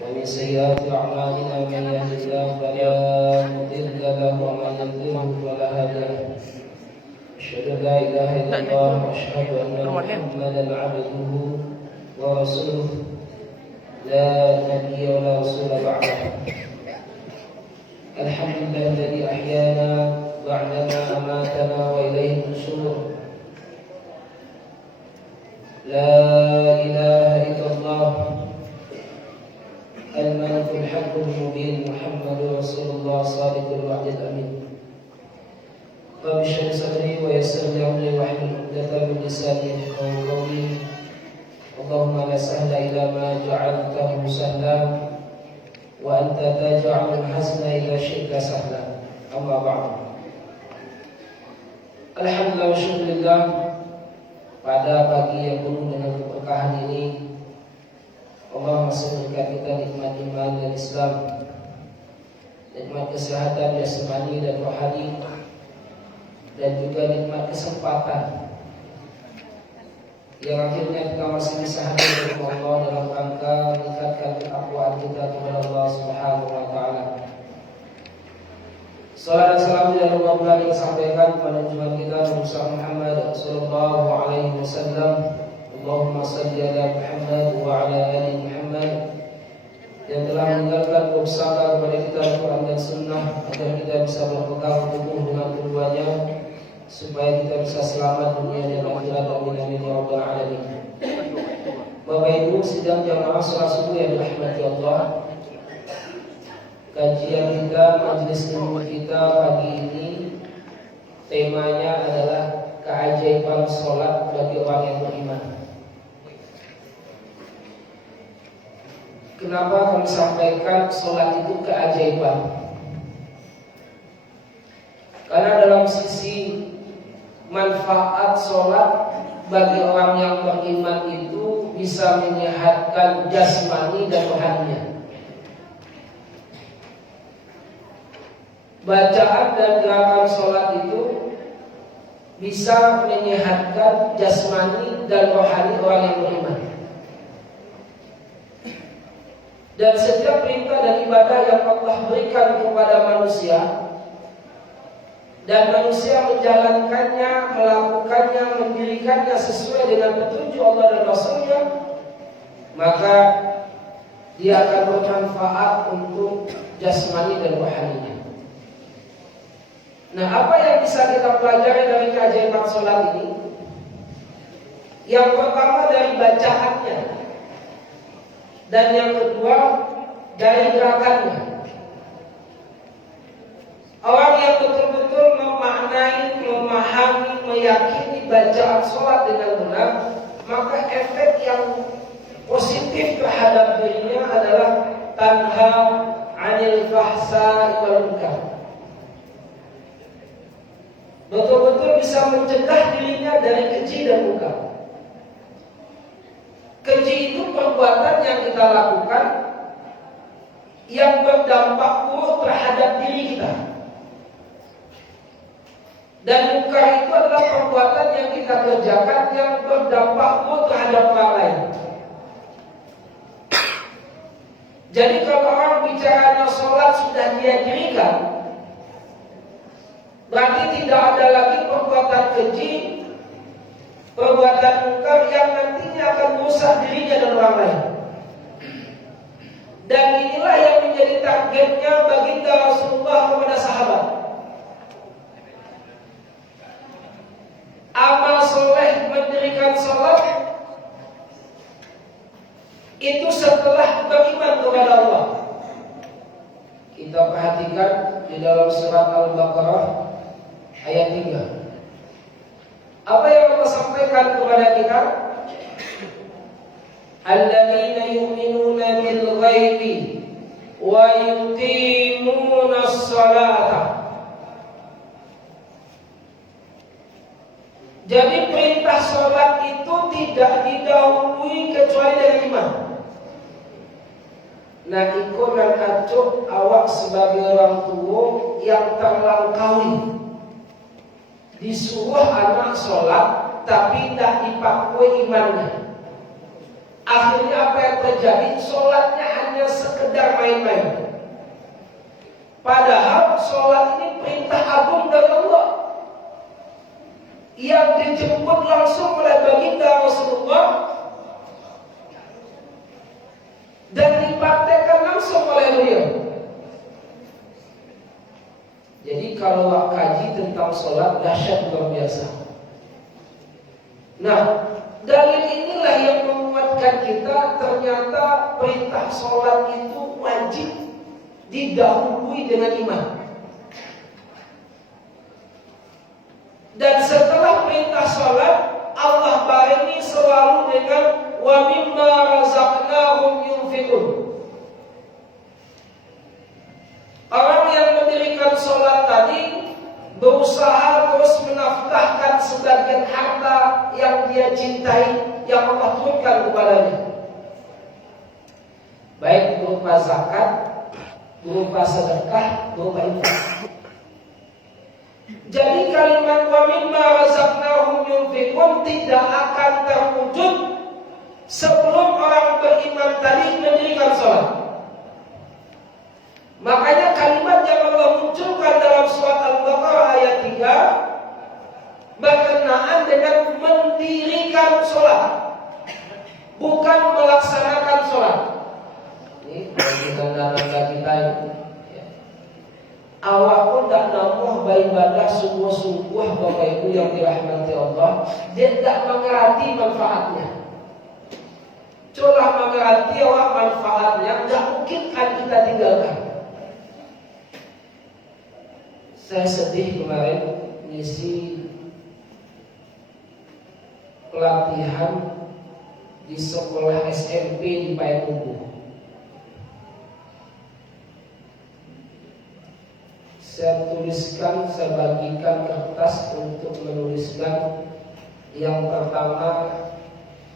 ومن سيئات أعمالنا من يهد الله فلا مضل له ومن يضلل فلا هادي له أشهد أن لا إله إلا الله وأشهد أن محمدا عبده ورسوله لا نبي ولا رسول بعده الحمد لله الذي أحيانا بعدما أماتنا وإليه النشور لا إله إلا الله الملك الحق المبين محمد رسول الله صادق الوعد الأمين رب اشرح لي صدري ويسر لي أمري واحلل عقدة من لساني يفقهوا قولي اللهم لا سهل إلا ما جعلته سهلا وأنت تجعل الحزن إذا شئت سهلا أما بعد Alhamdulillah wa syukurillah. Pada pagi yang penuh dengan keberkahan ini Allah masih memberikan kita nikmat iman dan Islam, nikmat kesehatan jasmani dan rohani, dan juga nikmat kesempatan yang akhirnya kita masih bisa hadir di rumah Allah dalam rangka meningkatkan ketakwaan kita kepada Allah Subhanahu wa taala. Salam dan salam dan Allah disampaikan kepada junjungan kita Nabi Muhammad sallallahu alaihi wasallam. Allahumma salli ala Muhammad wa ala ali Muhammad, yang telah meninggalkan usaha kepada kita Al-Quran dan Sunnah agar kita bisa berpegang teguh dengan keduanya supaya kita bisa selamat dunia dan akhirat. Amin ya rabbal alamin. Bapak Ibu sidang jamaah salat subuh yang dirahmati Allah, kajian kita, majelis ilmu kita pagi ini temanya adalah keajaiban sholat bagi orang yang beriman. Kenapa kami sampaikan sholat itu keajaiban? Karena dalam sisi manfaat sholat bagi orang yang beriman itu bisa menyehatkan jasmani dan rohaninya. Bacaan dan gerakan sholat itu bisa menyehatkan jasmani dan rohani orang yang beriman. Dan setiap perintah dan ibadah yang Allah berikan kepada manusia dan manusia menjalankannya, melakukannya, mendirikannya sesuai dengan petunjuk Allah dan Rasulnya, maka dia akan bermanfaat untuk jasmani dan rohaninya. Nah, apa yang bisa kita pelajari dari keajaiban sholat ini? Yang pertama dari bacaannya, dan yang kedua dari gerakannya. Orang yang betul-betul memaknai, memahami, meyakini bacaan sholat dengan benar, maka efek yang positif terhadap dirinya adalah tanha 'anil fahsya'i wal munkar. Betul-betul bisa mencegah dirinya dari keji dan munkar. Keji itu perbuatan yang kita lakukan yang berdampak buruk terhadap diri kita. Dan munkar itu adalah perbuatan yang kita kerjakan yang berdampak buruk terhadap orang lain. Jadi kalau orang bicaranya sholat sudah dia dirikan, berarti tidak ada lagi perbuatan keji, perbuatan munkar yang nantinya akan merusak dirinya dan orang lain. Dan inilah yang menjadi targetnya baginda Rasulullah kepada sahabat. Amal soleh mendirikan sholat itu setelah beriman kepada Allah. Kita perhatikan di dalam surat Al-Baqarah ayat 3. Apa yang Allah sampaikan kepada kita? Alladzina yu'minuna bil ghaibi wa yuqimuna as-salata. Jadi perintah sholat itu tidak didahului kecuali dari iman. Nah, ikut dan acuh awak sebagai orang tua yang terlangkaui disuruh anak sholat tapi tak dipakui imannya. Akhirnya apa yang terjadi? Sholatnya hanya sekedar main-main. Padahal sholat ini perintah agung dari Allah yang dijemput langsung oleh baginda Rasulullah dan dipraktekkan langsung oleh beliau. Jadi kalau kaji tentang sholat dahsyat luar biasa. Nah, dalil inilah yang menguatkan kita ternyata perintah sholat itu wajib didahului dengan iman. Dan setelah perintah sholat, Allah barengi selalu dengan wa mimma razaqnahum yunfiqun. Orang yang mendirikan sholat tadi berusaha terus menafkahkan sebagian harta yang dia cintai, yang Allah turunkan kepadanya, baik berupa zakat, berupa sedekah, berupa infak. Jadi kalimat wa mimma razaqnahum yunfiqun tidak akan terwujud sebelum orang beriman tadi mendirikan sholat. Makanya kalimat yang Allah munculkan dalam surat Al-Baqarah ayat 3 berkenaan dengan mendirikan sholat, bukan melaksanakan sholat. Ini bagi tanda-tanda kita ini. Awak pun tak nampak beribadah sungguh-sungguh, Bapak Ibu yang dirahmati Allah. Dia tak mengerti manfaatnya. Coba mengerti awak manfaatnya, tak mungkin kan kita tinggalkan. Saya sedih kemarin ngisi pelatihan di sekolah SMP di Payakumbuh. Saya tuliskan, saya bagikan kertas untuk menuliskan yang pertama,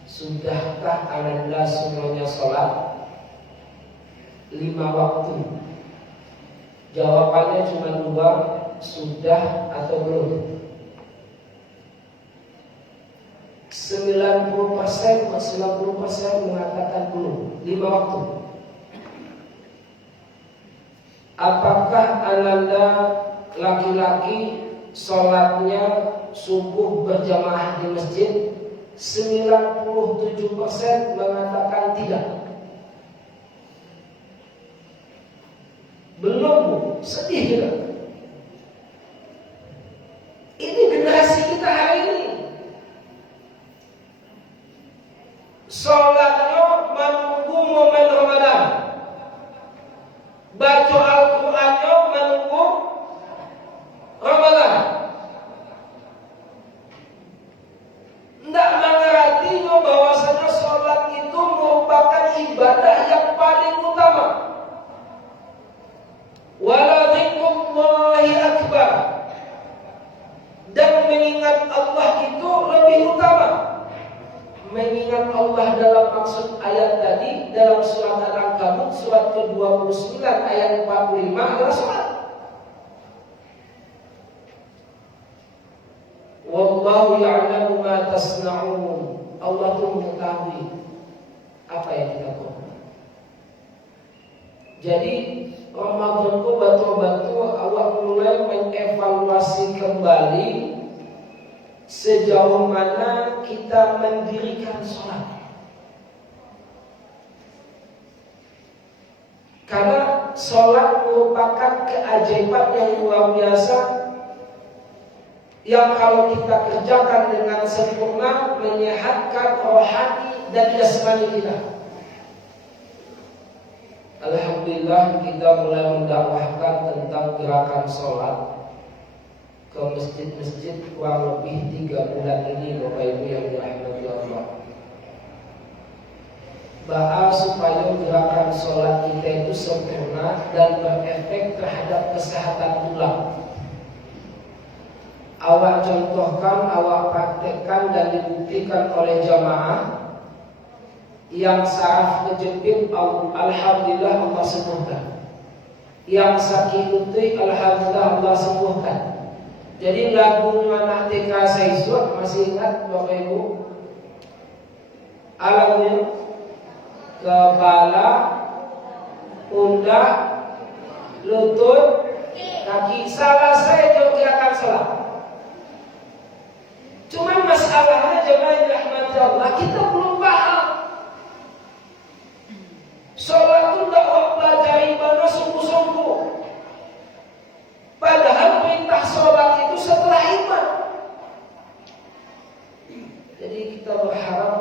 sudahkah Anda semuanya sholat 5 waktu? Jawabannya cuma 2, sudah atau belum. 90% mengatakan belum, 5 waktu. Apakah Anda laki-laki sholatnya subuh berjamaah di masjid? 97% mengatakan tidak. Belum, sedih juga. Ini generasi kita hari ini. Sholatnya menunggu momen Ramadan, baca Al-Qurannya menunggu Ramadan. Tidak mengertinya bahwasanya sholat itu merupakan ibadah yang paling utama. Wala dzikrullahi akbar. Dan mengingat Allah itu lebih utama. Mengingat Allah dalam maksud ayat tadi dalam surat Al-Ankabut surat ke-29 ayat 45 adalah sholat. Wallahu ya'lamu ma tasna'un. Allah itu mengetahui apa yang kita lakukan. Jadi Ramadan itu betul-betul awak mulai mengevaluasi kembali sejauh mana kita mendirikan sholat. Karena sholat merupakan keajaiban yang luar biasa, yang kalau kita kerjakan dengan sempurna menyehatkan rohani dan jasmani kita. Alhamdulillah kita mulai mendakwahkan tentang gerakan sholat ke masjid-masjid kurang lebih 3 bulan ini, Bapak Ibu yang dirahmati Allah. Bahwa supaya gerakan sholat kita itu sempurna dan berefek terhadap kesehatan tulang. Awak contohkan, awak praktekkan dan dibuktikan oleh jamaah. Yang saraf kejepit, alhamdulillah Allah sembuhkan. Yang sakit lutut, alhamdulillah Allah sembuhkan. Jadi lagu anak TK Saizwa masih ingat Bapak Ibu? Alamnya kepala pundak, lutut, kaki. Salah saya jauh gerakan sholat. Cuma masalahnya jemaah yang dirahmati Allah, kita belum paham. Sholat itu tidak pelajari mana sungguh-sungguh. Padahal perintah sholat itu setelah iman. Jadi kita berharap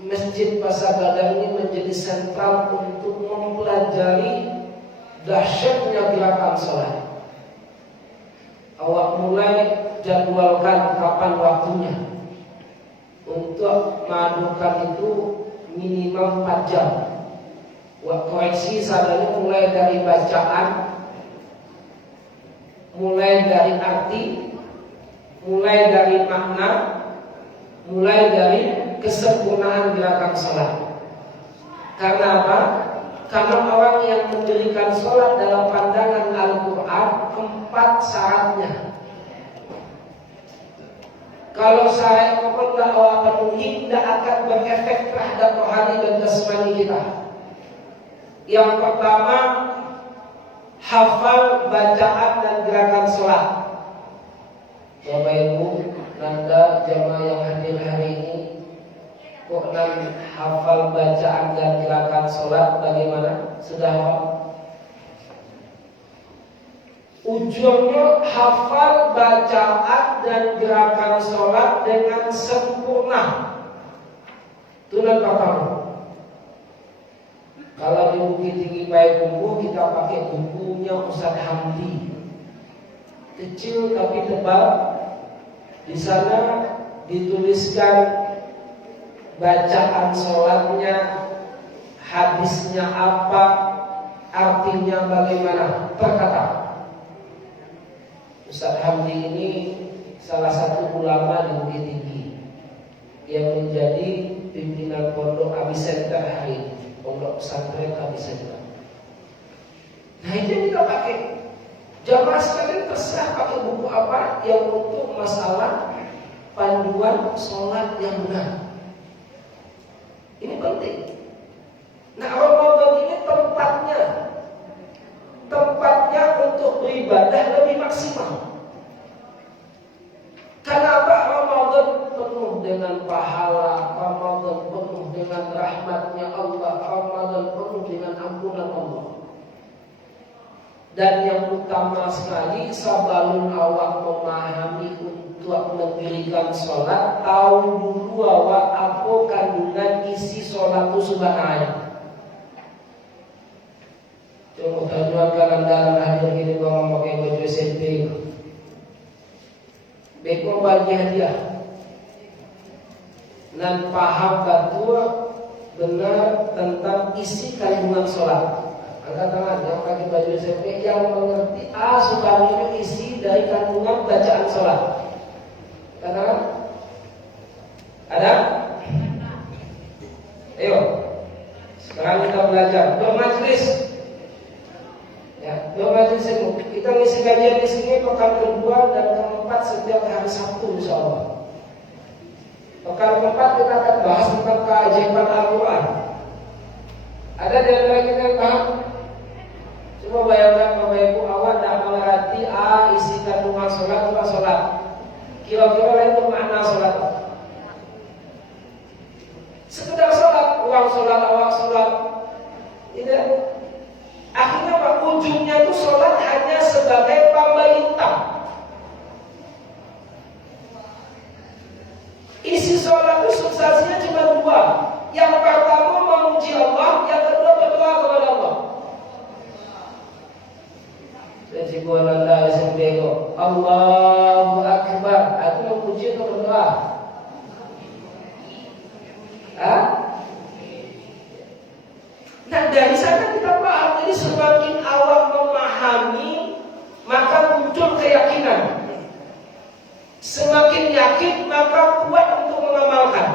Masjid Pasar Gadang ini menjadi sentral untuk mempelajari dahsyatnya gerakan sholat. Awak mulai jadwalkan kapan waktunya. Untuk madukan itu minimal 4 jam. Koreksi sadanya mulai dari bacaan, mulai dari arti, mulai dari makna, mulai dari kesempurnaan gerakan sholat. Karena apa? Karena orang yang mendirikan sholat dalam pandangan Al-Quran 4 syaratnya. Kalau syarat apapun tidak awak penuhi, tidak akan berefek terhadap rohani dan jasmani kita. Yang pertama, hafal bacaan dan gerakan sholat. Bapak Ibu, Nanda jamaah yang hadir hari ini, kok hafal bacaan dan gerakan sholat bagaimana? Sudah hafal? Ujungnya hafal bacaan dan gerakan sholat dengan sempurna. Itu yang pertama. Kalau di Bukit Tinggi Payakumbuh kita pakai bukunya Ustaz Hamdi, kecil tapi tebal. Di sana dituliskan bacaan sholatnya, hadisnya apa, artinya bagaimana, per kata. Ustaz Hamdi ini salah satu ulama di Bukit Tinggi yang menjadi pimpinan pondok Abi Center hari ini. Pondok pesantren Abi Center. Nah itu yang kita pakai. Jamaah sekalian terserah pakai buku apa yang untuk masalah panduan sholat yang benar. Ini penting. Nah Ramadan ini tempatnya untuk beribadah lebih maksimal. Kenapa Ramadan penuh dengan pahala, Ramadan penuh dengan rahmatnya Allah, Ramadan penuh dengan ampunan Allah. Dan yang utama sekali, sabalun awak memahami untuk mendirikan sholat, tahu dulu awak apa kandungan isi sholat itu sebenarnya. Coba tujuan kalandaran hadir gini orang pakai baju SMP. Beko bagi hadiah dan paham betul benar tentang isi kandungan sholat. Angkat tangan yang pakai baju SMP yang mengerti subhanallah isi dari kandungan bacaan sholat. Katakan ada? Ayo sekarang kita belajar bermajlis. Ya, bermajlis ilmu. Kita ngisi kajian di sini pekan kedua dan keempat setiap hari Sabtu insyaallah. Pekan keempat kita akan bahas tentang keajaiban Al-Quran. Ada di antara kita yang paham? Coba bayangkan Bapak Ibu awak tak mengerti isi kandungan sholat atau sholat. Kira-kira itu makna sholat. Sekedar sholat, uang sholat, awak sholat. Tidak. Akhirnya Pak, ujungnya itu sholat hanya sebagai pemerintah. Isi sholat itu substansinya cuma 2. Yang pertama memuji Allah, yang kedua berdoa kepada Allah. Jadi bualanlah sendiri Allahu Akbar, aku memuji atau berdoa? Nah dari sana kita paham. Jadi semakin awak memahami, maka muncul keyakinan. Semakin yakin, maka kuat untuk mengamalkan.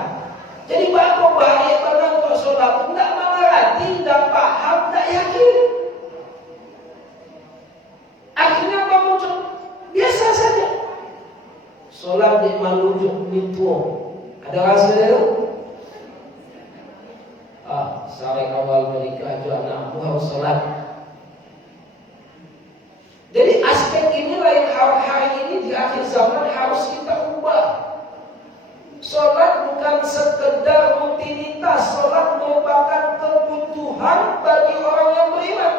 Jadi apa bahaya pada untuk sholat? Tidak mengerti, tidak paham, tidak yakin. Akhirnya apa muncul? Biasa saja. Sholat di malujuk mituo. Ada rasa itu? Sare kawal menikah itu anak buah Tuhan bagi orang yang beriman.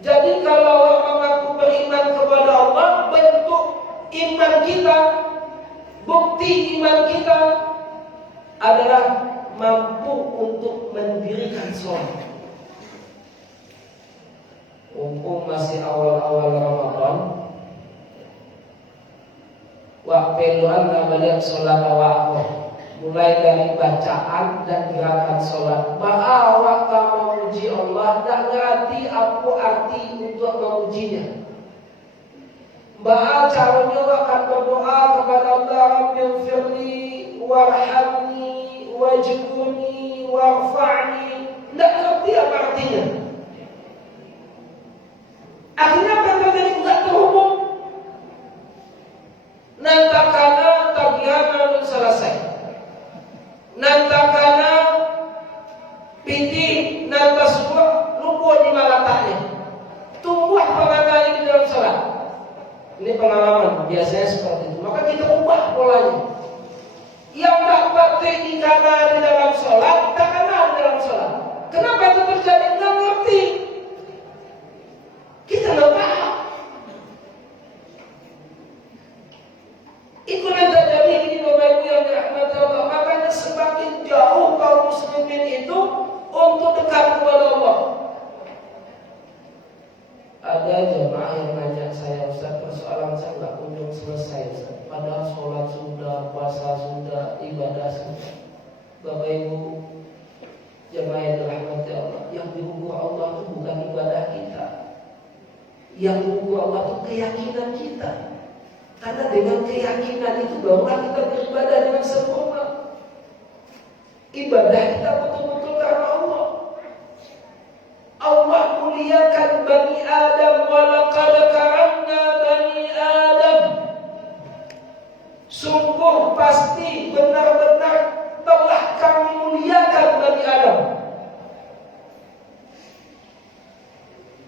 Jadi kalau orang mengaku beriman kepada Allah, bentuk iman kita, bukti iman kita adalah mampu untuk mendirikan sholat. Mumpung masih awal-awal Ramadan, wak peluan namanya sholat awak. Mulai dari bacaan dan gerakan sholat. Bahwa kamu memuji Allah, tak ngerti apa arti untuk memujinya. Bahwa caranya akan berdoa kepada Allah, Rabbighfirli warhamni wajburni warfa'ni. Tak ngerti apa artinya. Akhirnya apa terjadi? Enggak terhubung. Nantakana tagihan belum selesai. Nantakana piti nanta semua lupa di malataknya. Tumbuh pengangannya di dalam sholat. Ini pengalaman biasanya seperti itu. Maka kita ubah polanya. Yang dapat di kanan di dalam sholat, tak kenal di dalam sholat. Kenapa itu terjadi? Nggak ngerti. Kita nggak paham. Itu yang terjadi ini Bapak Ibu yang dirahmati Allah. Makanya semakin jauh kaum muslimin itu untuk dekat kepada Allah. Ada jemaah yang nanya saya, Ustaz, persoalan saya nggak kunjung selesai, Ustaz. Padahal sholat sudah, puasa sudah, ibadah sudah. Bapak Ibu jemaah yang dirahmati Allah, yang diukur Allah itu bukan ibadah kita. Yang diukur Allah itu keyakinan kita. Karena dengan keyakinan itu barulah kita beribadah dengan sempurna. Ibadah kita betul-betul karena Allah. Allah muliakan Bani Adam, walaqad karamna Bani Adam. Sungguh pasti benar-benar telah kami muliakan Bani Adam.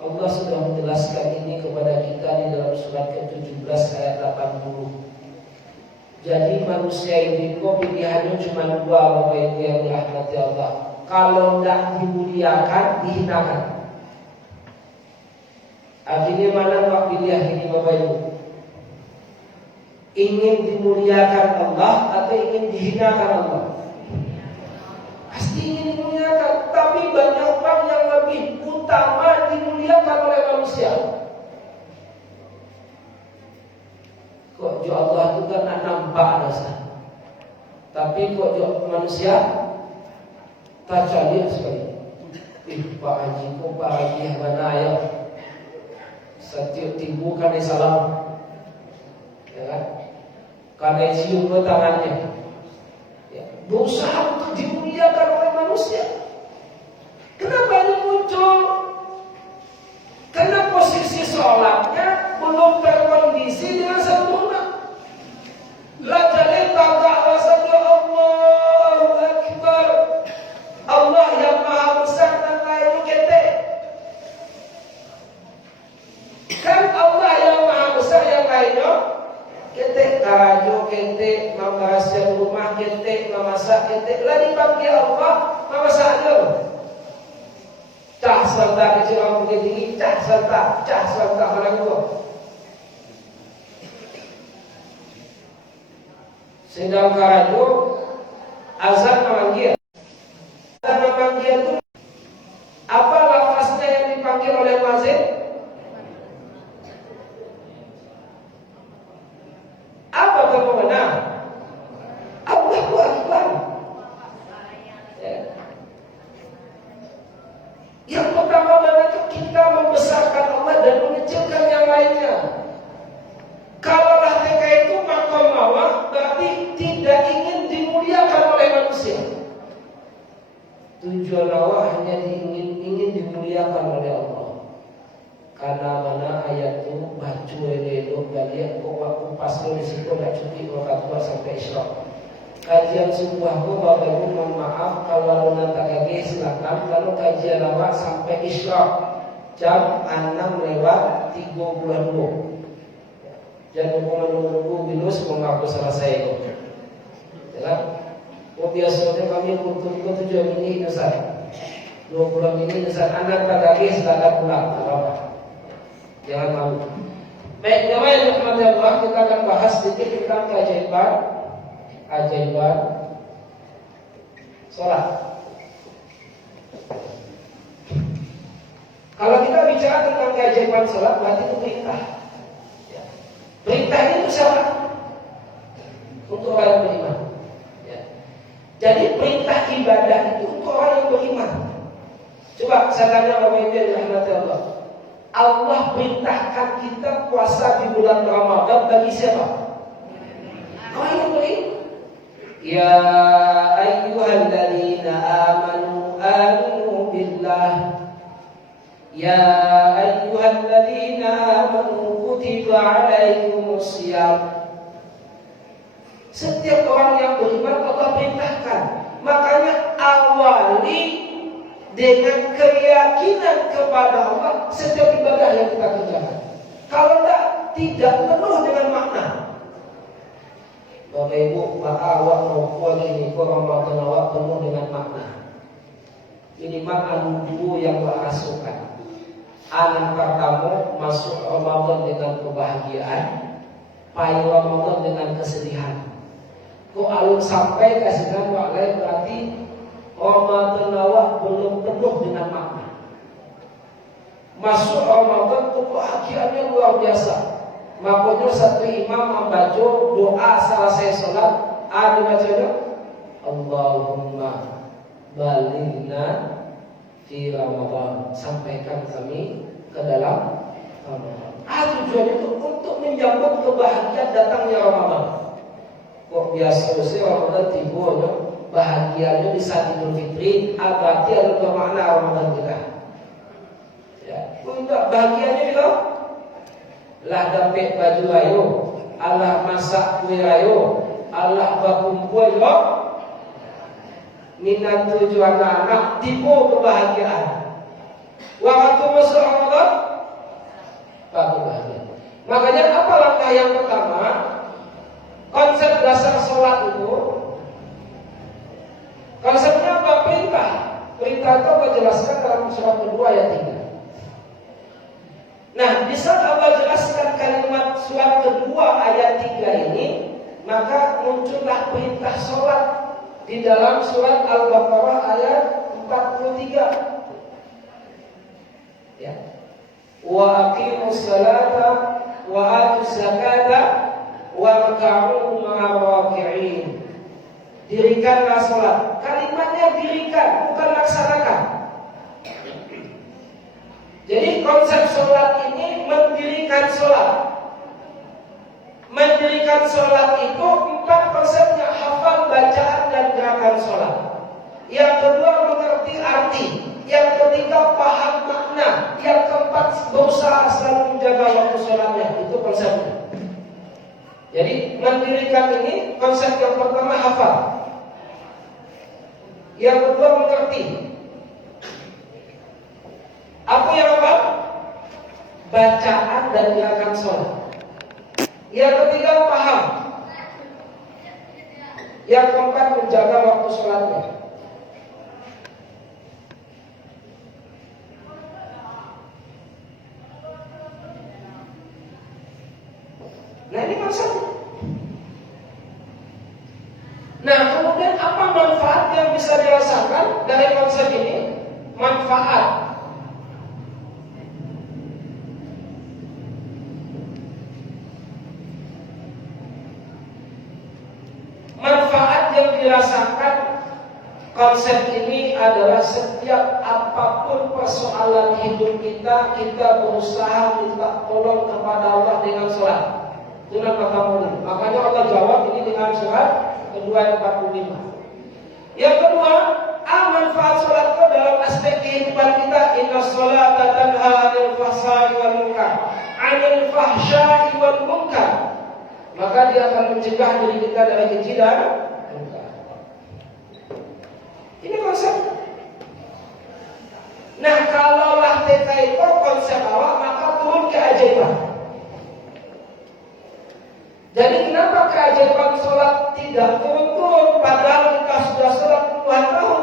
Allah sudah menjelaskan ini kepada kita di dalam surat ke-17 ayat 80. Jadi manusia ini kok pilihannya cuma dua, Bapak Ibu yang dirahmati Allah. Kalau tidak dimuliakan, dihinakan. Akhirnya mana Pak pilihan ini Bapak Ibu? Ingin dimuliakan Allah atau ingin dihinakan Allah? Pasti ingin dimuliakan. Tapi banyak orang yang lebih utama dimuliakan oleh manusia. Kok jo Allah itu kan nampak dosa. Tapi kok jo manusia tak cari sekali. Pak Haji, kok Pak Haji mana ya? Setiap tibu kan salam, ya kan? Karena cium ke tangannya. Ya, berusaha untuk dimuliakan oleh manusia. Kenapa ini muncul? Karena posisi sholatnya belum terkondisi dengan sempurna. La jalil ta'ala saja Allahu Akbar. Allah yang maha besar dan lain kete. Kan Allah yang maha besar yang lainnya kete karajo kete mamarasya rumah kete mamasak kete. Lah dipanggil Allah mamasak aja. Cah serta kecil orang bukit tinggi, cah serta mana itu? Sedang karajo azan memanggil. Azan memanggil itu apa lafaznya yang dipanggil oleh muadzin? Apa terpemana? Allahu Akbar. Yang pertama itu kita membesarkan Allah dan mengecilkan yang lainnya. Kalau mereka itu makom mawah, berarti tidak ingin dimuliakan oleh manusia. Tujuan Allah hanya ingin dimuliakan oleh Allah. Karena mana ayat itu baju elok balik kok aku pas di situ enggak cuti waktu sampai Isra. Kajian subuh aku Bapak Ibu mohon maaf kalau nanti lagi silakan. Kalau kajian awak sampai Isra jam 6:32. Jangan menunggu dulu sebelum aku selesai kok. Ya kan? Oh biasanya kami untuk tujuan ini Ustaz. 2 bulan ini Ustaz Anda lagi silakan pulang. Jangan malu. Baik, jemaah yang dirahmati Allah, kita akan bahas sedikit tentang keajaiban sholat. Kalau kita bicara tentang keajaiban sholat, berarti itu perintah. Perintahnya itu siapa? Untuk orang yang beriman. Jadi perintah ibadah itu untuk orang yang beriman. Coba saya tanya Bapak Ibu yang dirahmati Allah. Allah perintahkan kita puasa di bulan Ramadan bagi siapa? Orang yang beriman. Ya ayyuhalladzina amanu billah. Ya ayyuhalladzina amanu kutiba alaikumusiyam. Setiap orang yang beriman Allah perintahkan. Makanya awali dengan keyakinan kepada Allah setiap ibadah yang kita kerjakan. Kalau tidak penuh dengan makna. Bapak Ibu, awak mau ini Ramadan awak penuh dengan makna. Minimal anu dulu yang merasukan. Anak pertama masuk Ramadan dengan kebahagiaan, payu Ramadan dengan kesedihan. Kok alun sampai kasihkan Pak lain berarti Ramadan awak belum penuh dengan makna. Masuk Ramadan kebahagiaannya luar biasa. Makanya satu imam membaca doa selesai sholat, dibacanya Allahumma balighna fi Ramadan, sampaikan kami ke dalam Ramadan. Tujuan itu untuk menyambut kebahagiaan datangnya Ramadan. Kok biasa sih Ramadan tiba bahagianya di saat Idul Fitri, berarti ada bermakna Ramadan kita. Ya, enggak bahagianya gitu. Lah dapat baju ayo, Allah masak kue ayo, Allah berkumpul yo. Minat tujuan anak tiba kebahagiaan. Waktu masuk Ramadan, bahagia. Makanya apa langkah yang pertama? Konsep dasar sholat itu konsepnya apa? Perintah. Perintah itu Allah jelaskan dalam surat kedua ayat 3. Nah, di saat Allah jelaskan kalimat surat kedua ayat 3 ini, maka muncullah perintah sholat di dalam surat Al-Baqarah ayat 43. Ya. Wa aqimus salata wa atuz zakata warka'u ma'ar-raki'in. Dirikanlah sholat. Kalimatnya dirikan, bukan laksanakan. Jadi konsep sholat ini mendirikan sholat. Mendirikan sholat itu 4 konsepnya: hafal, bacaan, dan gerakan sholat. Yang kedua mengerti arti. Yang ketiga paham makna. Yang keempat berusaha selalu menjaga waktu sholatnya. Itu konsepnya. Jadi mendirikan ini konsep yang pertama hafal. Yang kedua mengerti. Apa yang hafal? Bacaan dan gerakan sholat. Yang ketiga paham. Yang keempat menjaga waktu sholatnya. Nah ini konsepnya. Nah kemudian apa manfaat yang bisa dirasakan dari konsep ini? Manfaat. Manfaat yang dirasakan konsep ini adalah setiap apapun persoalan hidup kita, kita berusaha minta tolong kepada Allah dengan sholat. Surat Al-Fatihah. Makanya Allah jawab ini dengan surat kedua ayat 45. Yang kedua, manfaat sholat itu dalam aspek kehidupan kita. Inna sholata tanha 'anil fahsya'i wal munkar. 'Anil fahsya'i wal munkar. Maka dia akan mencegah diri kita dari keji dan munkar. Ini konsep. Nah, kalaulah TK itu konsep awal, maka turun keajaiban. Jadi kenapa keajaiban sholat tidak turun-turun padahal kita sudah sholat puluhan tahun?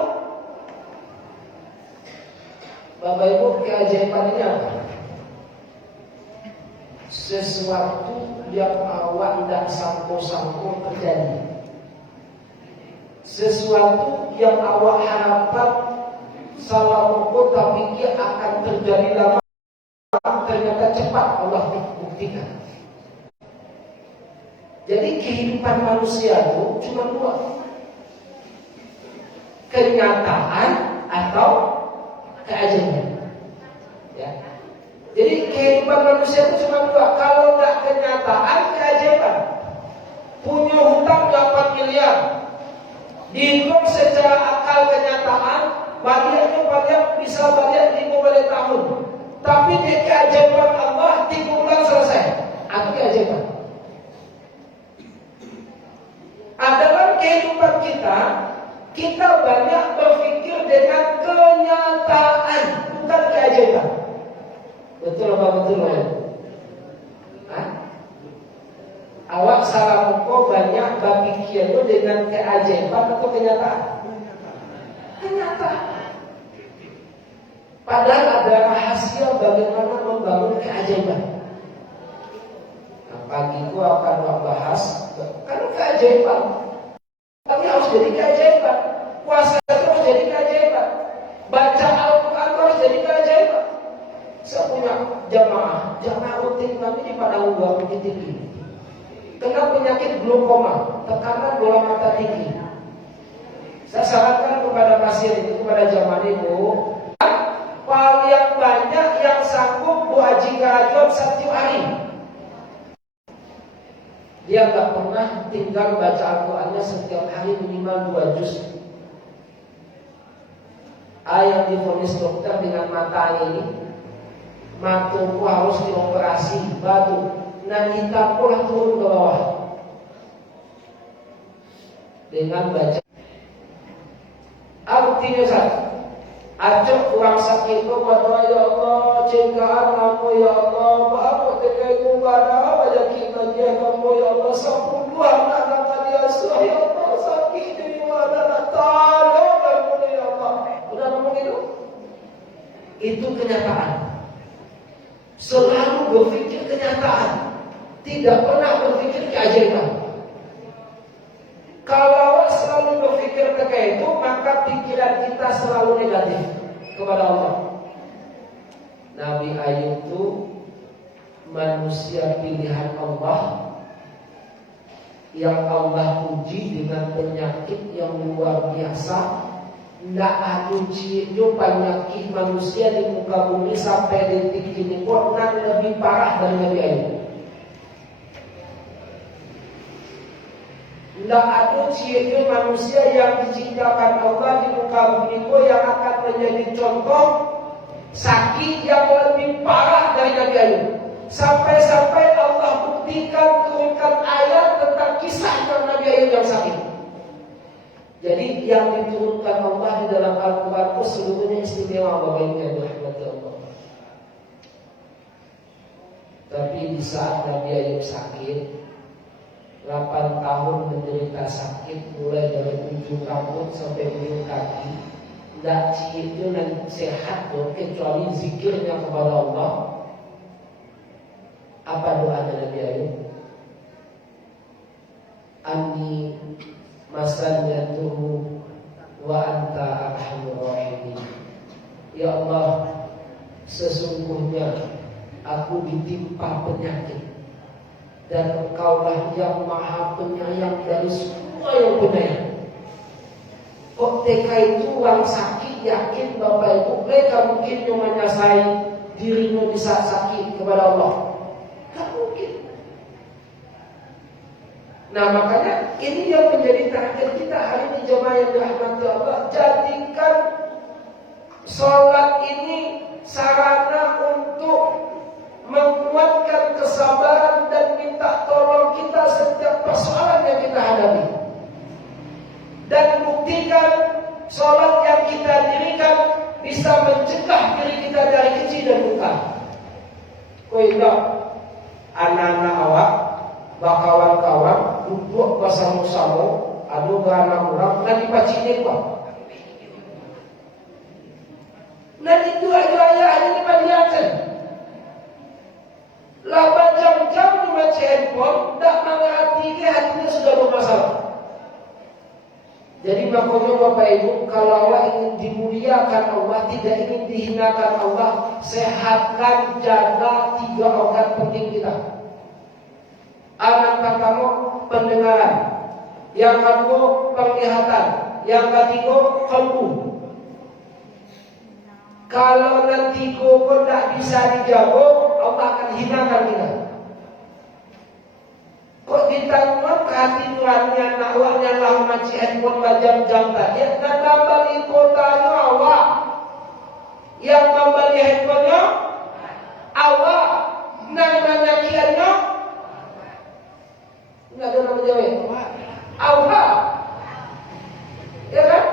Bapak Ibu, keajaiban ini apa? Sesuatu yang awak tidak sangko-sangko terjadi. Sesuatu yang awak harapkan salah moko tapi dia akan terjadi lama, ternyata cepat Allah buktikan. Jadi kehidupan manusia itu cuma dua, kenyataan atau keajaiban. Ya. Jadi kehidupan manusia itu cuma dua. Kalau nggak kenyataan, keajaiban. Punya hutang 8 miliar, dihitung secara akal kenyataan, baliaknya bisa balik 5 tahun. Tapi di keajaiban Allah 3 bulan selesai. Itu keajaiban. Dalam kehidupan kita banyak berpikir dengan kenyataan, bukan keajaiban. Betul apa betul? Awak salah moko banyak berpikir itu dengan keajaiban atau kenyataan? Kenyataan. Padahal ada rahasia bagaimana membangun keajaiban. Nah, pagi itu akan bahas kan keajaiban. Tapi harus jadi keajaiban. Puasa itu harus jadi keajaiban. Baca Al-Quran harus jadi keajaiban. Saya punya jamaah rutin kami di Padang Luar Bukit Tinggi. Kena penyakit glaukoma, tekanan bola mata tinggi. Saya sarankan kepada pasien itu, kepada jamaah itu, paling banyak yang sanggup buat karajon 1 hari. Dia nggak pernah tinggal baca Al-Qurannya setiap hari minimal 2 juz. Yang divonis dokter dengan mata ini, mataku harus dioperasi batu, nanti tampullah turun ke bawah dengan baca. Artinya satu, ajak kurang sakit itu berdoa, ya Allah, cengkaan kamu ya Allah, apa ketika itu pada wajah kita dia kamu ya Allah, 10 anak dia suah ya Allah, sakit di mana tolong kamu ya Allah. Udah ngomong itu kenyataan. Selalu berpikir kenyataan, tidak pernah berpikir keajaiban. Kalau selalu berpikir terkait itu, maka pikiran kita selalu negatif kepada Allah. Nabi Ayub itu manusia pilihan Allah yang Allah uji dengan penyakit yang luar biasa. Nggak ada cium penyakit manusia di muka bumi sampai detik ini kok lebih parah dari Nabi Ayub. Nggak ada cium manusia yang diciptakan Allah di muka bumi kok yang akan menjadi contoh sakit yang lebih parah dari Nabi Ayub. Sampai-sampai Allah buktikan, turunkan ayat tentang kisah Nabi Ayub yang sakit. Jadi yang diturunkan Allah di dalam Al-Quran itu seluruhnya istimewa Bapak Ibu yang dirahmati Allah. Tapi di saat Nabi Ayub sakit, 8 tahun menderita sakit, mulai dari ujung rambut sampai ujung kaki, tidak itu sehat loh, kecuali zikirnya kepada Allah. Apa doa Nabi Ayub? Ani masanya tuhu wa anta arhamur rahimin. Ya Allah, sesungguhnya aku ditimpa penyakit dan Engkaulah yang maha penyayang dari semua yang penyayang. Kok TK itu orang sakit yakin Bapak Ibu mereka mungkin yang menyasai dirinya di saat sakit kepada Allah? Tak mungkin. Nah makanya ini yang menjadi target kita hari ini jemaah yang dirahmati Allah. Jadikan sholat ini sarana untuk menguatkan kesabaran dan minta tolong kita setiap persoalan yang kita hadapi. Dan buktikan sholat yang kita dirikan bisa mencegah diri kita dari keji dan luka. Kau anak-anak awak, bakawan-kawan duduk bersama-sama, aduh beranak orang, nanti pacine kok. Nanti itu aja makanya Bapak Ibu, kalau awak ingin dimuliakan Allah, tidak ingin dihinakan Allah, sehatkan, jaga 3 organ penting kita. Anak pertama pendengaran, yang kedua penglihatan, yang ketiga kalbu. Kalau nanti kau tidak bisa dijaga, Allah akan hinakan kita. Kok ditanya hati Tuhannya nakwanya lah macam handphone berjam-jam tadi. Dan membeli kotanya awak, yang membeli handphonenya awak, nanya kiannya nggak ada nama jawab. Awak, ya kan?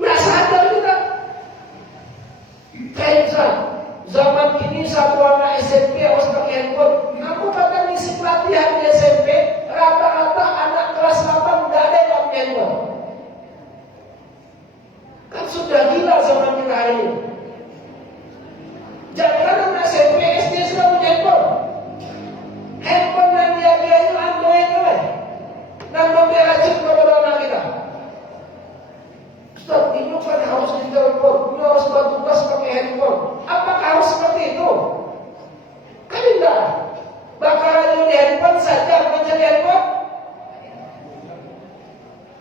Nggak sadar kita. Kayak zaman kini satu anak SMP harus pakai handphone. Aku kata ngisi pelatihan di SMP, rata-rata anak kelas 8 nggak ada yang pakai handphone. Kan sudah gila zaman kita hari ini. Jangan anak SMP, SD sudah punya handphone. Handphone yang dia itu Android kan? Dan memberi racun kepada anak kita. Ustaz, ini kan harus ditelepon, ini harus bertugas pakai handphone. Apakah harus seperti itu? Kan enggak. Bakal radio di handphone saja mencari handphone.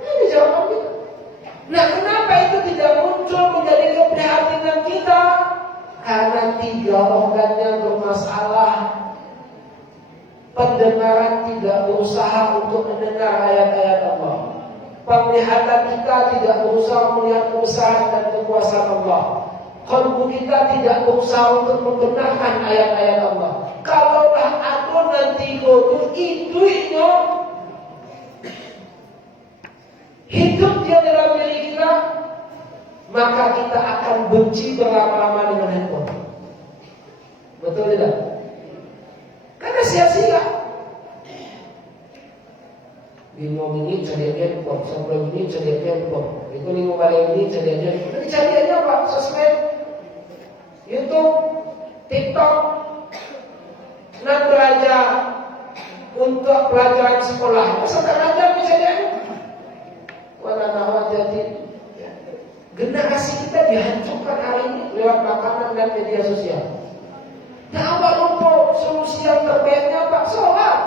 Ini jawaban kita. Nah, kenapa itu tidak muncul menjadi keprihatinan kita? Karena 3 organnya bermasalah. Pendengaran tidak berusaha untuk mendengar ayat-ayat Allah. Penglihatan kita tidak berusaha melihat kebesaran dan kekuasaan Allah. Kalbu kita tidak berusaha untuk membenarkan ayat-ayat Allah. Kalaulah aku nanti kodoh hidupnya hidup dia dalam diri kita, maka kita akan benci berlama-lama dengan handphone. Betul tidak? Karena sia-sia. 5 menit cari handphone, 10 menit cari handphone, itu 5 menit cari handphone. Jadi cariannya apa? Sosmed, YouTube, TikTok. Nak belajar untuk pelajaran sekolah, sekarang aja misalnya. Warna jadi generasi kita dihancurkan hari ini lewat makanan dan media sosial. Nah, apa lupa solusi yang terbaiknya Pak? Sholat.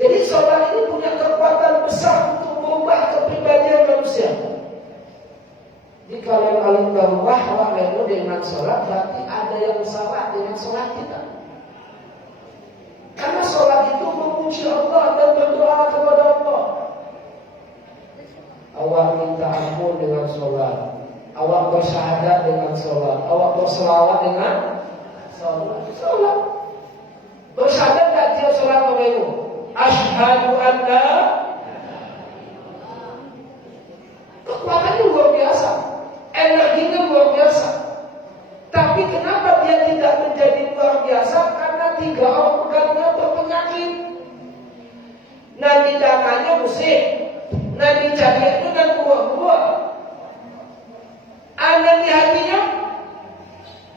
Jadi sholat ini punya kekuatan besar untuk mengubah kepribadian manusia. Jadi kalau kalian berubah waktu dengan sholat, berarti ada yang salah dengan sholat kita. Karena sholat itu memuji Allah dan berdoa kepada Allah. Awak minta ampun dengan sholat, awak bersyahadat dengan sholat, awak berselawat dengan sholat. Bersyahadat tak tiap sholat kamu. Asyhadu anna, kekuatannya luar biasa, energinya luar biasa. Tapi kenapa dia tidak menjadi luar biasa? Karena 3 organnya berpenyakit. Nadi dananya musik, nadi jadinya itu dan buah-buah. Anak di hatinya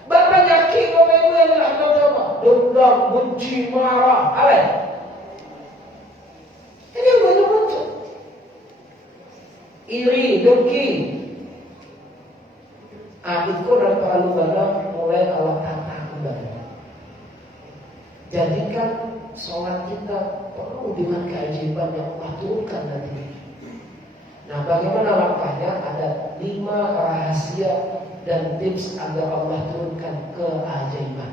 berpenyakit orang yang Allah, dendam, benci, marah, apa? Ini banyak muncul. Iri, dengki. Itu dan palu-palu mulai Allah tata kembali. Jadikan sholat kita penuh dengan keajaiban yang Allah turunkan nanti. Nah, bagaimana langkahnya? Ada 5 rahasia dan tips agar Allah turunkan keajaiban.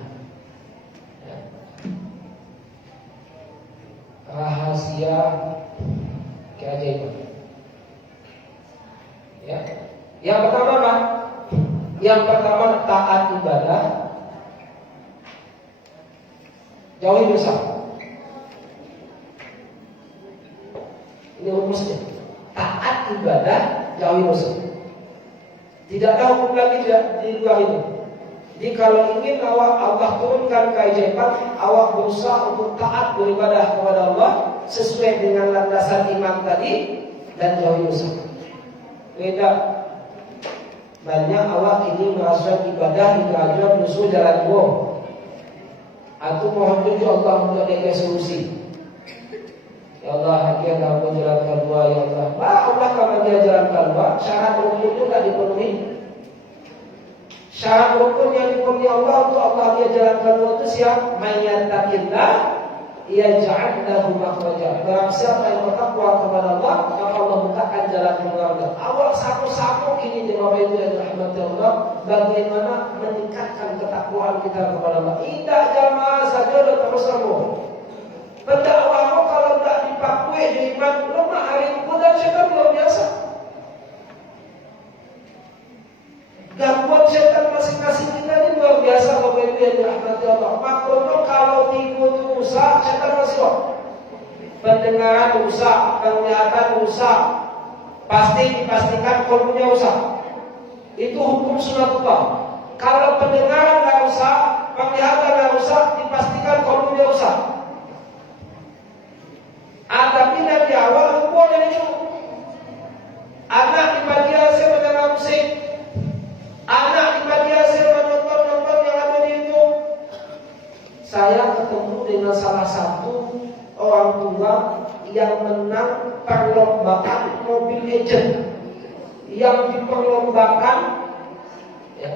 Rahasia keajaiban. Ya. Yang pertama apa? Yang pertama taat ibadah, jauhi dosa. Ini rumusnya. Taat ibadah, jauhi dosa. Tidak ada hukum lagi di luar itu. Jadi kalau ingin Allah turunkan keajaiban, awak berusaha untuk taat beribadah kepada Allah sesuai dengan landasan iman tadi dan jauhi dosa. Beda. Banyak awak ini merasa ibadah di kerajaan musuh jalan gua. Atau mohon tunjuk Allah untuk ada solusi. Ya Allah, dia kamu jalan keluar ya Allah. Allah kamu dia jalan keluar. Syarat rukun itu tak dipenuhi. Syarat rukun yang dipenuhi Allah untuk Allah dia jalan keluar itu siapa? Mayyatakillah ia ja'allahu makhraja. Barang siapa yang bertakwa kepada Allah, maka Allah bukakan jalan keluar. Awal sapu-sapu kini di Bapak Ibu yang dirahmati Allah, bagaimana meningkatkan ketakwaan kita kepada Allah. Tidak jamaah saja sudah terus sembuh. Pendakwamu kalau tidak dipakui di iman lemah hari dan syaitan luar biasa. Gangguan syaitan masing-masing kita ini luar biasa Bapak Ibu yang dirahmati Allah. Makanya kalau tipu itu rusak, syaitan masih kok. Pendengaran rusak, penglihatan rusak, pasti dipastikan kolbunya rusak. Itu hukum sunatullah. Kalau pendengaran tidak rusak, penglihatan tidak rusak, dipastikan kolbunya rusak. Tapi dari awal boleh itu. Anak di pagi hasil mendengar musik, anak di pagi hasil menonton yang ada di itu. Saya ketemu dengan salah satu orang tua yang menang perlombaan mobil agent, yang diperlombakan ya,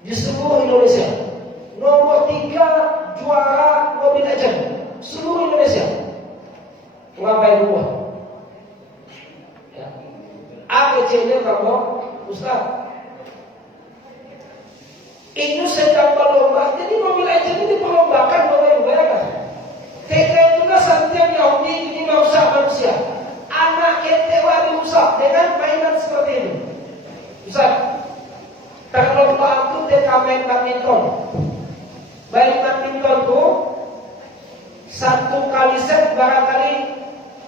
di seluruh Indonesia. Nomor 3 juara mobil agent seluruh Indonesia. Ngapain gua? Ya. A kecilnya kamu, Ustaz. Itu sedang berlomba. Jadi mobil agent itu diperlombakan Bapak Ibu ya kan? TK itu kan setiap Yahudi ini merusak manusia. Anak ketewa dirusak dengan mainan seperti ini. Ustaz, perlombaan itu TK main badminton. Main badminton itu 1 kali set barangkali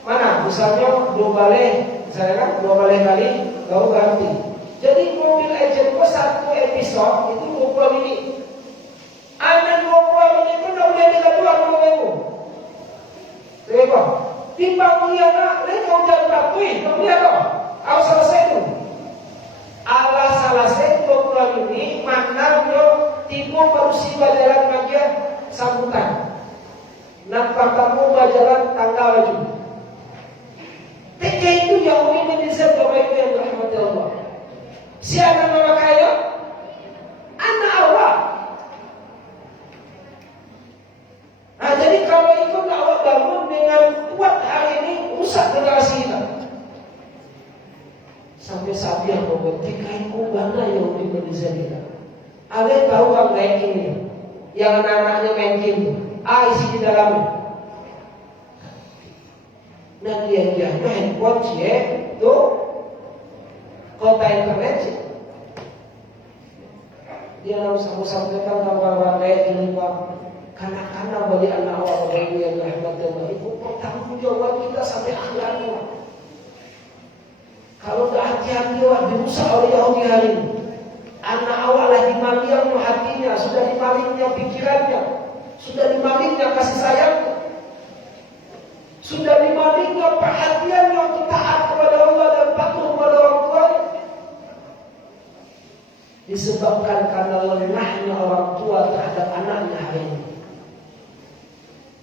mana? Misalnya 2 balai, misalnya kan 2 balai kali baru ganti. Jadi mobil agent itu 1 episode itu 20 menit. Ada 20 menit itu udah jadi keluar dulu. Kenapa? Timbang dia nak, mereka udah berapui, dia kok. Harus selesai itu. Allah selesai 20 menit, maknanya tipu peristiwa jalan bagian sambutan. Nampak kamu berjalan tangga baju. TK itu yang Indonesia Bapak Ibu yang dirahmati Allah. Siapa nama kaya? Anak awak. Nah, jadi kalau itu awak bangun dengan kuat hari ini, rusak generasi kita. Sampai saat yang membuat TK itu mana yang Indonesia kita? Ada tahu orang kayak ini, yang anak-anaknya main game, isi di dalamnya. Nah dia handphone itu kota internet sih. Dia harus sampaikan kawan-kawan kayak gini Pak. Karena bagi anak awal Ibu yang dirahmati Allah, itu bertanggung jawab kita sampai akhir hayat. Kalau tidak hati-hati dirusak oleh Yahudi hari ini. Anak awal lagi dimaling hatinya, sudah dimalingnya pikirannya, sudah dimalingnya kasih sayangnya. Sudah dimalingnya perhatiannya untuk taat kepada Allah dan patuh kepada orang tuanya. Disebabkan karena lelahnya orang tua terhadap anaknya hari ini.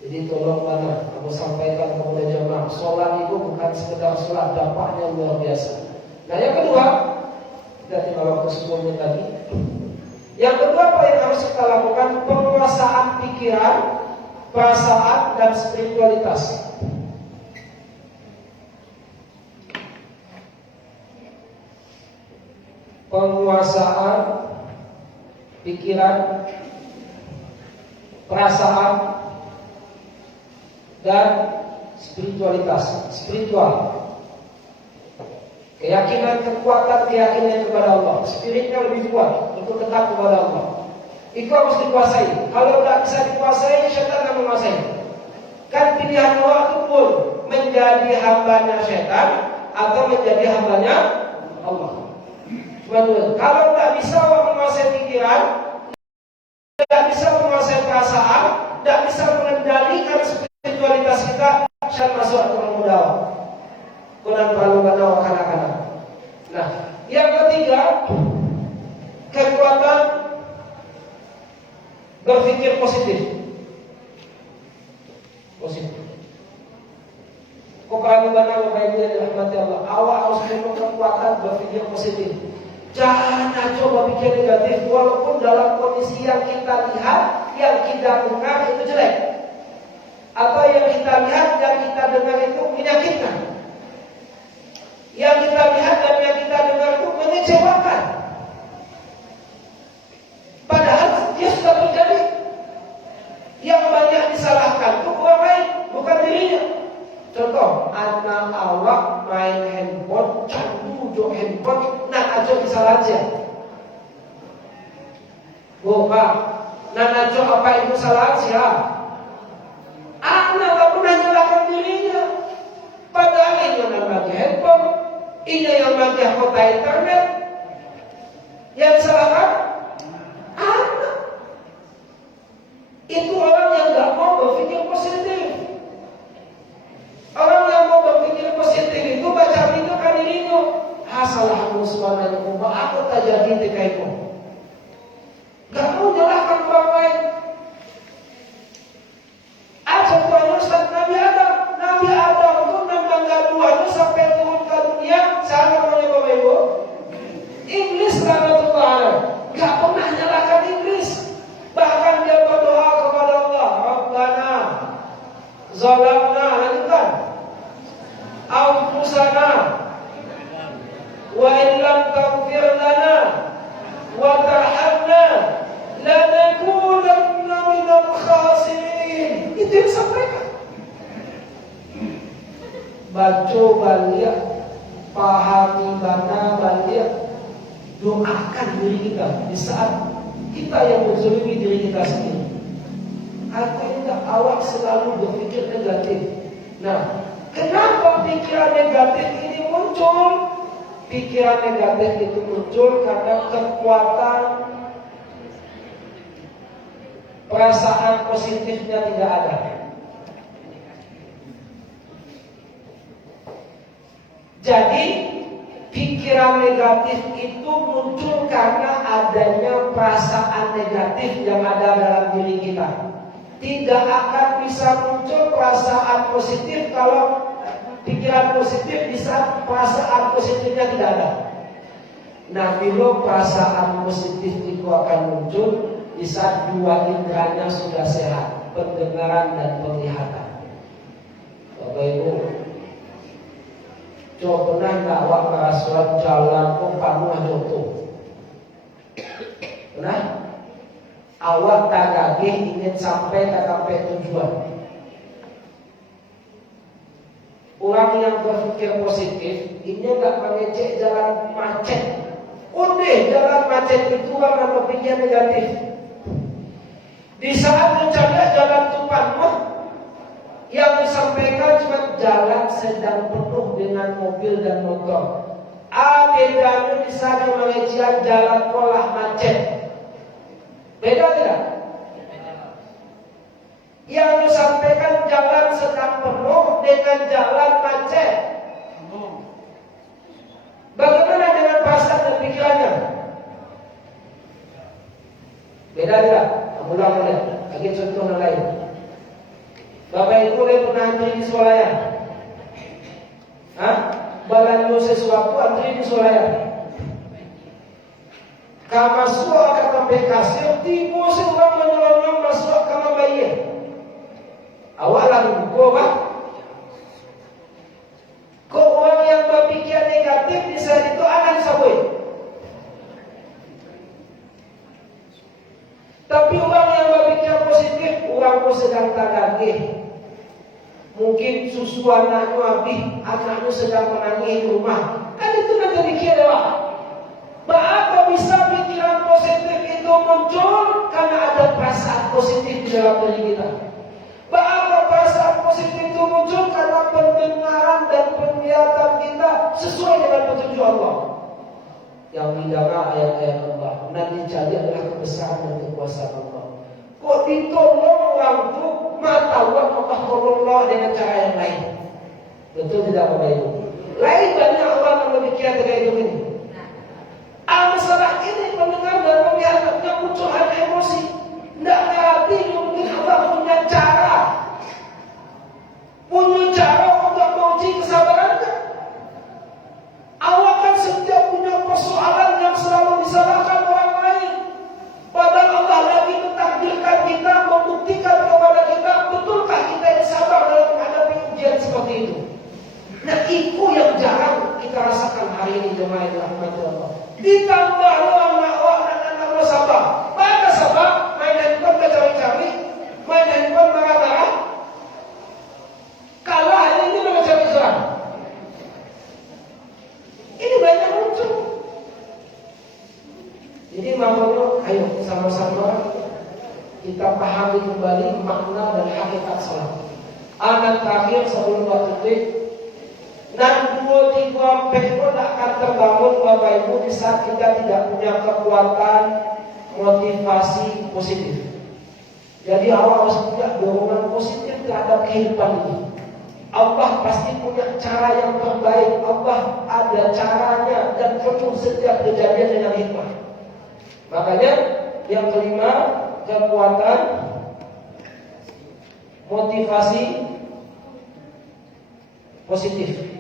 Jadi tolong mana aku sampaikan kepada jemaah, sholat itu bukan sekedar sholat, dampaknya luar biasa. Nah yang kedua, kita tinggal waktu 10 menit lagi. Yang kedua apa yang harus kita lakukan? Penguasaan pikiran, perasaan dan spiritualitas. Penguasaan pikiran, perasaan dan spiritualitas. Spiritual, keyakinan, kekuatan keyakinan kepada Allah. Spiritnya lebih kuat untuk dekat kepada Allah. Itu harus dikuasai. Kalau tidak bisa dikuasai, syaitan akan menguasai. Kan pilihan waktu pun menjadi hambanya syaitan atau menjadi hambanya Allah. Kalau tidak bisa menguasai pikiran, tidak bisa menguasai perasaan, tidak bisa mengendalikan spiritualitas kita, syaitan masuk atau mudah. Kurang terlalu banyak kanak-kanak. Nah, yang ketiga, kekuatan berpikir positif. kekuatan berpikir positif. Jangan coba pikir negatif, walaupun dalam kondisi yang kita lihat, yang kita dengar itu jelek, atau yang kita lihat, yang kita dengar itu menyakitkan, yang kita lihat dan yang kita dengar itu mengecewakan. Padahal dia sudah terjadi. Yang banyak disalahkan itu orang lain, bukan dirinya. Contoh, anak awak main handphone, candu jok handphone, nak aja kesalahan dia. Oh pak, nak aja apa itu kesalahan dia? Anak tak pernah nyalahkan dirinya. Padahal ini yang pakai handphone, ini yang pakai kota internet. Yang disalahkan anak. Itu orang yang gak mau berpikir positif. Orang yang mau berpikir positif itu baca itu kan dirinya. Salah aku subhanahu wa aku tak jadi tekaiku. Gak mau nyalahkan orang lain. Aja tuan Ustaz Nabi Adam itu nambah gaduhannya sampai turun ke dunia. Saya namanya Bapak Ibu Iblis rahmatullah. Gak pernah nyalahkan Iblis. Bahkan dia berdoa kepada Allah, Rabbana zalamna, lanjutkan, anfusana wa in lam taghfir lana wa tarhamna lanakunanna minal khasirin. Itu yang disampaikan. Baca balik, pahami bana balik, doakan diri kita di saat kita yang menzalimi diri kita sendiri. Artinya awak selalu berpikir negatif. Nah, kenapa pikiran negatif ini muncul? Pikiran negatif itu muncul karena kekuatan perasaan positifnya tidak ada. Jadi pikiran negatif itu muncul karena adanya perasaan negatif yang ada dalam diri kita. Tidak akan bisa muncul perasaan positif kalau pikiran positif di saat perasaan positifnya tidak ada. Nah, bila perasaan positif itu akan muncul di saat dua inderanya sudah sehat, pendengaran dan penglihatan. Bapak Ibu, coba pernah nggak awak merasukan jalan penuh jodoh? Pernah? Awak tak gagih ingin sampai ke sampai tujuan. Orang yang berpikir positif ini nggak mengecek jalan macet. Udah jalan macet itu orang yang berpikir negatif. Di saat mencari jalan tumpang, yang disampaikan cuma jalan sedang penuh dengan mobil dan motor. Bedanya di sana mengecek jalan pola macet. Beda tidak? Yang disampaikan jalan sedang penuh dengan jalan macet. Bagaimana dengan perasaan dan pikirannya? Beda tidak? Mulai lagi contoh yang lain. Bapak Ibu pernah antri di swalayan? Belanja sesuatu antri di swalayan. Kamu masuk ke tempat kasir, tiba seorang menyelonong masuk ke bayar. Awak lalu buka, kok orang yang berpikir negatif di saat itu akan sabui. Tapi orang yang berpikir positif, orang pun sedang tak gagih. Mungkin susu anaknya habis, anaknya sedang menangis di rumah. Kan itu nanti pikir awak. Maka bisa pikiran positif itu muncul karena ada perasaan positif di dalam diri kita. Maka perasaan positif itu muncul karena pendengaran dan penglihatan kita sesuai dengan petunjuk Allah. Yang mendengar ayat-ayat Allah, nanti jadi adalah kebesaran dan kekuasaan Allah. Kok ditolong orang itu mata Allah tolong Allah dengan cara yang lain. Betul tidak Bapak Ibu? Lain banyak orang yang berpikir terkait itu ini. Masalah ini pendengar dan penglihatannya muncul hanya emosi. Tidak berarti mungkin Allah punya cara untuk menguji kesabarannya. Awak kan dirahmati Allah. Ditambah lu anak-anak sabar. Mana sabar? Main handphone cari-cari, main handphone marah-marah. Kalah ini macam Islam. Ini banyak muncul. Jadi makanya ayo sama-sama kita pahami kembali makna dan hakikat salat. Anak terakhir sebelum waktu dan 2-3 pekon akan terbangun Bapak Ibu di saat kita tidak punya kekuatan motivasi positif. Jadi awal harus punya dorongan positif terhadap kehidupan ini. Allah pasti punya cara yang terbaik. Allah ada caranya dan penuh setiap kejadian dengan hikmah. Makanya yang kelima, kekuatan motivasi positif.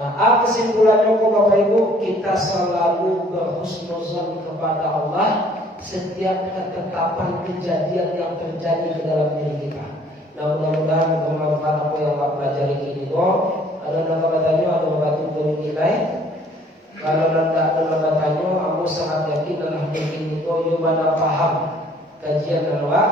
Nah, kesimpulannya Bapak Ibu, kita selalu berhusnuzon kepada Allah setiap ketetapan kejadian yang terjadi di dalam diri kita. Nah, mudah-mudahan bermanfaat apa yang kita pelajari ini. Ada nama katanya, ada batu bernilai. Kalau tidak ada katanya, aku sangat yakin dalam diri itu mana paham kajian dan Pak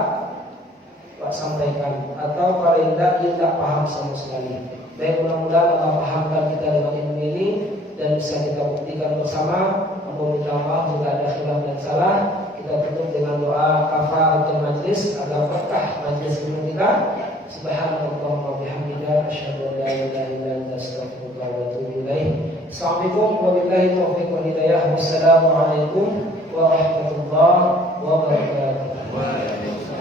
sampaikan. Atau kalau tidak paham sama sekali. Baik, mudah-mudahan Allah pahamkan kita dengan ilmu ini dan bisa kita buktikan bersama. Aku minta maaf jika ada khilaf dan salah. Kita tutup dengan doa kafaratul majlis agar berkah majlis ini kita. Subhanallah wa bihamdika asyhadu an la ilaha illa anta astaghfiruka wa atubu ilaik. Assalamualaikum warahmatullahi wabarakatuh. Wassalamualaikum warahmatullahi wabarakatuh.